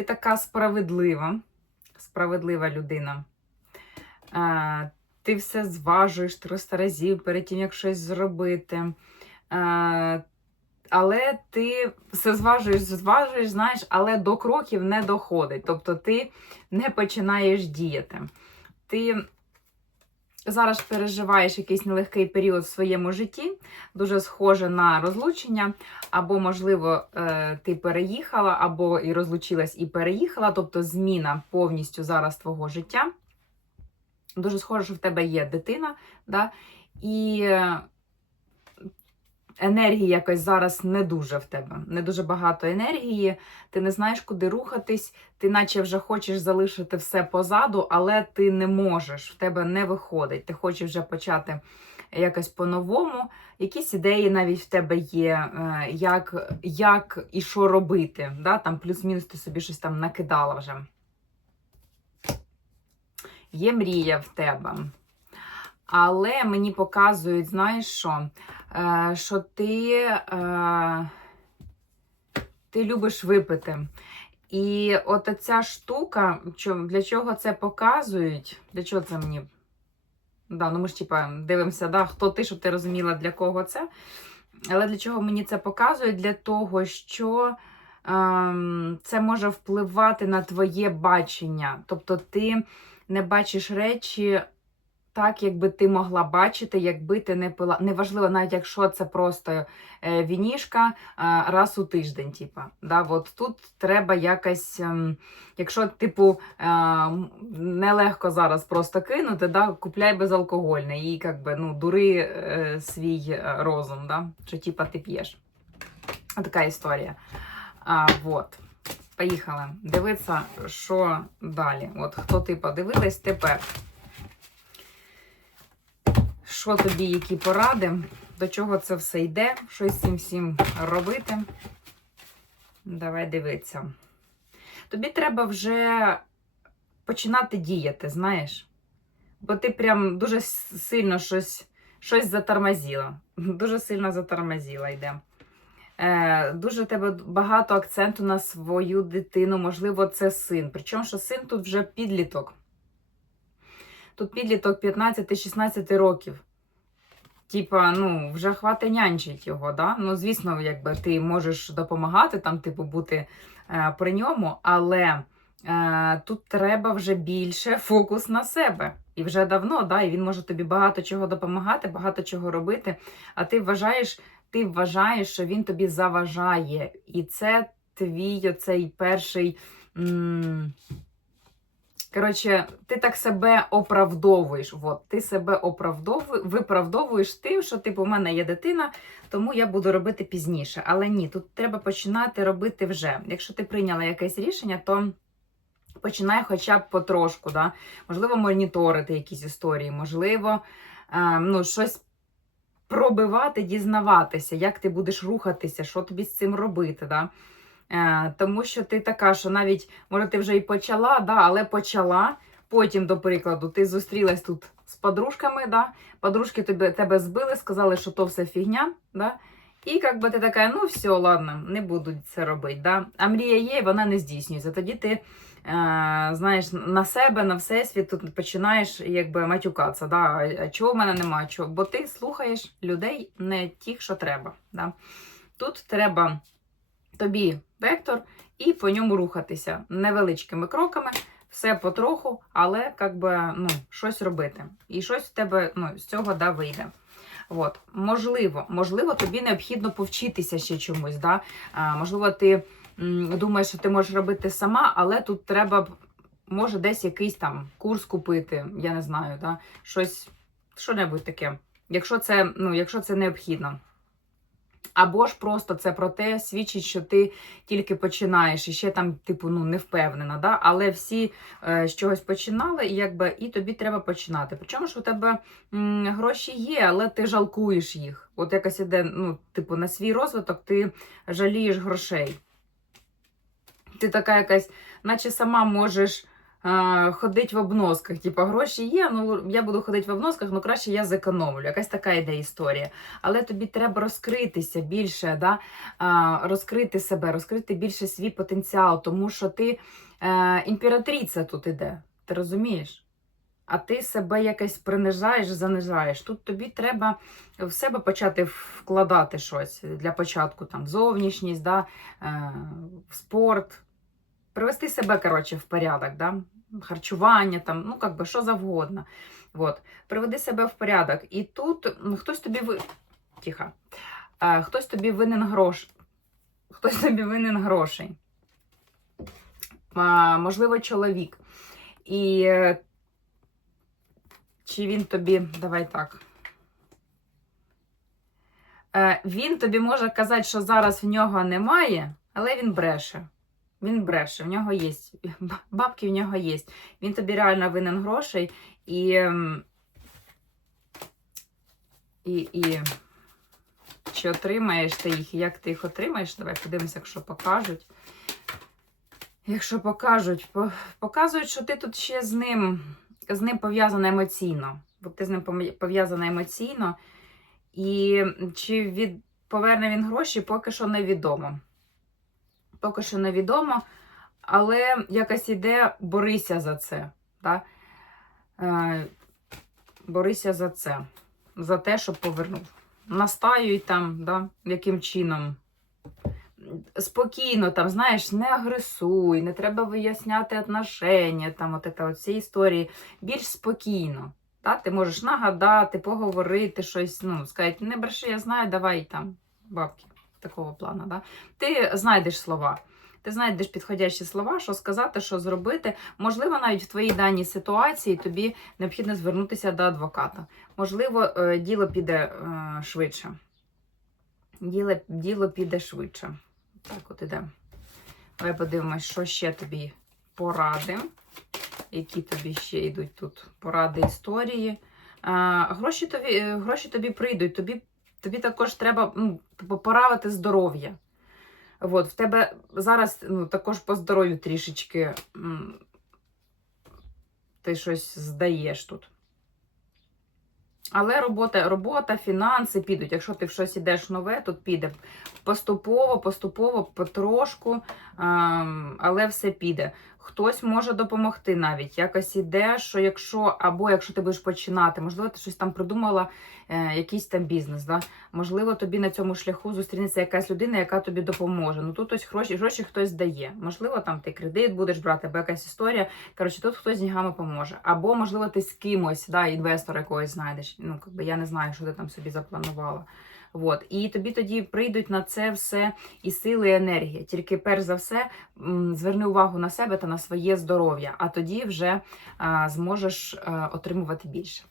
Ти така справедлива, справедлива людина. Ти все зважуєш 300 разів перед тим, як щось зробити. Але ти все зважуєш, зважуєш, знаєш, але до кроків не доходить. Тобто ти не починаєш діяти. Ти зараз переживаєш якийсь нелегкий період в своєму житті, дуже схоже на розлучення, або, можливо, е, ти переїхала, або і розлучилась, і переїхала, тобто зміна повністю зараз твого життя. Дуже схоже, що в тебе є дитина, да? і е, енергії якось зараз не дуже в тебе, не дуже багато енергії, ти не знаєш, куди рухатись, ти наче вже хочеш залишити все позаду, але ти не можеш, в тебе не виходить. Ти хочеш вже почати якось по-новому. Якісь ідеї навіть в тебе є, е, як, як і що робити. Да? Там плюс-мінус ти собі щось там накидала вже. Є мрія в тебе. Але мені показують, знаєш що? Е, що ти, е, ти любиш випити. І от ця штука, для чого це показують? Для чого це мені? Да, ну ми ж типа дивимося, да, хто ти, щоб ти розуміла, для кого це. Але для чого мені це показують? Для того, що ем, це може впливати на твоє бачення. Тобто ти не бачиш речі так, якби ти могла бачити, якби ти не пила. Неважливо, навіть якщо це просто е, вінішка раз у тиждень. Типа. Да, от тут треба якось, ем, якщо, типу, е, нелегко зараз просто кинути, да, купляй безалкогольне і якби, ну, дури е, свій розум, да, що типа ти п'єш. Така історія. А, вот. Поїхали. Дивитися, що далі. От хто ти подивилась тепер. Що тобі, які поради, до чого це все йде, що з цим всім робити. Давай дивитися. Тобі треба вже починати діяти, знаєш? Бо ти прям дуже сильно щось, щось затормозила. Дуже сильно затормозила йде. Е, дуже тебе багато акценту на свою дитину, можливо, це син. Причому, що син тут вже підліток. Тут підліток 15-16 років. Типа, ну, вже хвати нянчить його, да? Ну, звісно, якби ти можеш допомагати, там, типу, бути е, при ньому, але е, тут треба вже більше фокус на себе. І вже давно, да, і він може тобі багато чого допомагати, багато чого робити. А ти вважаєш, ти вважаєш, що він тобі заважає. І це твій оцей перший. М- Коротше, ти так себе оправдовуєш. От, ти себе оправдовуєш, виправдовуєш тим, що типу, у мене є дитина, тому я буду робити пізніше. Але ні, тут треба починати робити вже. Якщо ти прийняла якесь рішення, то починай хоча б потрошку. Да? Можливо, моніторити якісь історії, можливо, е, ну, щось пробивати, дізнаватися, як ти будеш рухатися, що тобі з цим робити. Да? Е, тому що ти така, що навіть, може, ти вже і почала, да, але почала. Потім, до прикладу, ти зустрілась тут з подружками, да, подружки тебе, тебе збили, сказали, що то все фігня. Да, і як би ти така, ну все, ладно, не буду це робити. Да? А мрія є, вона не здійснюється. Тоді ти е, знаєш, на себе, на всесвіт тут починаєш якби матюкатися. Да? А- А чого в мене немає? Чого? Бо ти слухаєш людей не тих, що треба. Да? Тут треба тобі вектор і по ньому рухатися невеличкими кроками, все потроху, але як би, ну, щось робити. І щось в тебе ну, з цього да, вийде. От. Можливо, можливо, тобі необхідно повчитися ще чомусь. Да? А, можливо, ти м, думаєш, що ти можеш робити сама, але тут треба, може, десь якийсь там курс купити, я не знаю, да? щось, що-небудь таке. Якщо це, ну, якщо це необхідно. Або ж просто це про те свідчить, що ти тільки починаєш і ще там, типу, ну не впевнена, да? але всі е, з чогось починали, і якби і тобі треба починати. Причому що у тебе м, гроші є, але ти жалкуєш їх. От якось іде, ну, типу, на свій розвиток ти жалієш грошей. Ти така якась, наче сама можеш ходити в обносках. Типа гроші є, ну я буду ходити в обносках, ну краще я зекономлю. Якась така йде історія. Але тобі треба розкритися більше, да? розкрити себе, розкрити більше свій потенціал, тому що ти е, імператриця тут іде. Ти розумієш? А ти себе якось принижаєш, занижаєш. Тут тобі треба в себе почати вкладати щось для початку, там, зовнішність, да, е, в спорт, привести себе, коротше, в порядок, да? харчування, там, ну, как би, що завгодно. От. Приведи себе в порядок. І тут хтось тобі ви... Тихо. Е, хтось тобі винен грош. Хтось тобі винен грошей. А, можливо, чоловік. І е, чи він тобі, давай так. Е, він тобі може казати, що зараз в нього немає, але він бреше. Він бреше, в нього є. Бабки в нього є. Він тобі реально винен грошей і. ем, І, і чи отримаєш ти їх, і як ти їх отримаєш? Давай подивимося, якщо покажуть. Якщо покажуть, показують, що ти тут ще з ним, з ним пов'язана емоційно. Бо ти з ним пов'язана емоційно. І чи від, поверне він гроші, поки що невідомо. Поки що невідомо, але якось іде борися за це. Да? Е, борися за це, за те, щоб повернув. Настаюй там, да? яким чином. Спокійно, там, знаєш, не агресуй, не треба виясняти отношення, там, от це, от ці історії. Більш спокійно. Та? Ти можеш нагадати, поговорити щось, ну, сказати, не бреши, я знаю, давай там бабки такого плану. Да? Ти знайдеш слова. Ти знайдеш підходящі слова, що сказати, що зробити. Можливо, навіть в твоїй даній ситуації тобі необхідно звернутися до адвоката. Можливо, е, діло піде е, швидше. Діло, діло піде швидше. Так, от іде. Давай подивимось, що ще тобі поради. Які тобі ще йдуть тут поради історії. А, гроші, тобі, е, гроші тобі прийдуть. Тобі, тобі також треба ну, типу, поправити здоров'я. От, в тебе зараз ну, також по здоров'ю трішечки ти щось здаєш тут. Але робота, робота, фінанси підуть. Якщо ти в щось ідеш нове, тут піде поступово, поступово, потрошку, ем, але все піде. Хтось може допомогти навіть. Якось іде, що якщо, або якщо ти будеш починати, можливо, ти щось там придумала, е, якийсь там бізнес. Да? Можливо, тобі на цьому шляху зустрінеться якась людина, яка тобі допоможе. Ну тут ось гроші, гроші хтось дає. Можливо, там ти кредит будеш брати, або якась історія. Коротше, тут хтось з днями поможе. Або, можливо, ти з кимось, да, інвестора якогось знайдеш. Ну, якби я не знаю, що ти там собі запланувала. От. І тобі тоді прийдуть на це все і сили, і енергія. Тільки перш за все зверни увагу на себе та на своє здоров'я, а тоді вже зможеш отримувати більше.